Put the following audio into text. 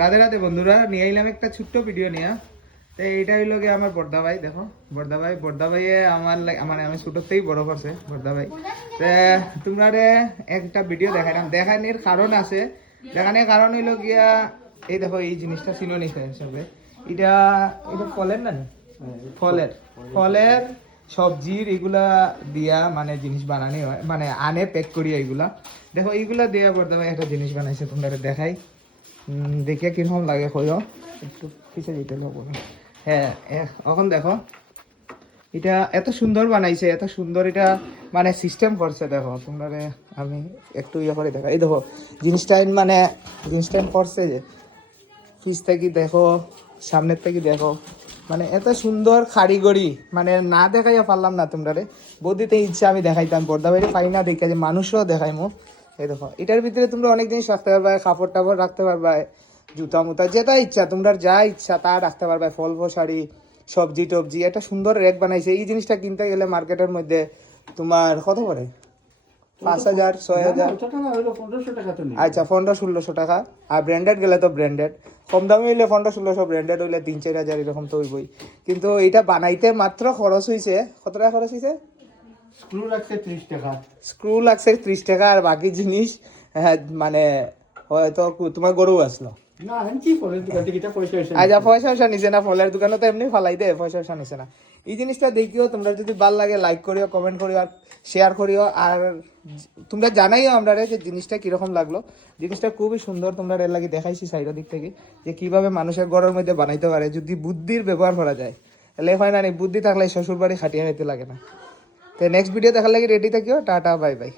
রাধে রাধে বন্ধুরা, নিয়ে এলাম একটা ছোট্ট ভিডিও নিয়ে। তো এইটা হইলো গিয়ে আমার বর্দা ভাই, দেখো বর্দা ভাইয়ে আমার মানে আমি ছোটতেই বড় করছে বর্দা ভাই। তো তোমরা একটা ভিডিও দেখানোর কারণ আছে। দেখানোর কারণ হইলো গিয়া এই দেখো এই জিনিসটা ছিল নিছে সবে। এটা এটা ফলের না ফলের ফলের সবজির এগুলা দিয়া মানে জিনিস বানানি হয়, মানে আনে প্যাক করিয়া এগুলা। দেখো এইগুলা দিয়া বর্দা ভাই একটা জিনিস বানাইছে, তোমরা দেখাই দেখে কিরকম লাগে কইও। একটু পিছিয়ে যেতে হবে। হ্যাঁ এখন দেখো এটা এত সুন্দর বানাইছে, এত সুন্দর এটা মানে সিস্টেম করছে। দেখো তোমরা আমি একটু ইয়ে করে দেখা, এই দেখো জিনিসটা করছে যে পিছ থেকে দেখো সামনের থেকে দেখো, মানে এত সুন্দর কারিগরি, মানে না দেখাইয়া পারলাম না তোমরা বৌদিতে ইচ্ছা আমি দেখাইতাম, বর্দা বাইরে পাই না দেখা যে মানুষও দেখাইমো। এই দেখো এটার ভিতরে তোমরা অনেক জিনিস রাখতে পারবা, কাপড় টাপড় রাখতে পারবা, জুতা মুতা যেটা ইচ্ছা তোমরা যা ইচ্ছা তা রাখতে পারবা, ফল ফসারি সবজি টবজি। একটা সুন্দর র্যাক বানাইছে। এই জিনিসটা কিনতে গেলে মার্কেটের মধ্যে তোমার কত পড়ে? 5,000 6,000। আচ্ছা 1500-1600 টাকা। আর ব্র্যান্ডেড গেলে তো ব্র্যান্ডেড, কম দামি হইলে 1500-1600, ব্র্যান্ডেড হইলে 3-4 হাজার এরকম তো হইবই। কিন্তু এটা বানাইতে মাত্র খরচ হয়েছে কত টাকা? খরচ হয়েছে স্ক্রু লাগছে 30 টাকা। স্ক্রু লাগছে 30 টাকা, আর বাকি জিনিস মানে হয়তো তোমার গরু আসলো। না কি ফলের দোকান থেকে পয়সা এসে আচ্ছা পয়সা নিছে না, ফলের দোকানে তো এমনি ফালাই দে, পয়সা নিছে না। এই জিনিসটা দেখিও তোমরা, যদি ভালো লাগে লাইক করিও, কমেন্ট করিও, আর শেয়ার করিও। আর তোমরা জানাইও আমরা যে জিনিসটা কিরকম লাগলো। জিনিসটা খুবই সুন্দর, তোমরা এর লাগে দেখাইছি সাইডের দিক থেকে যে কিভাবে মানুষের ঘরের মধ্যে বানাইতে পারে যদি বুদ্ধির ব্যবহার করা যায়। তাহলে হয় না, বুদ্ধি থাকলে শ্বশুর বাড়ি খাটিয়ে খাইতে লাগে না। তো নেক্সট ভিডিও দেখার লাগে রেডি থাকিও। Tata bye bye.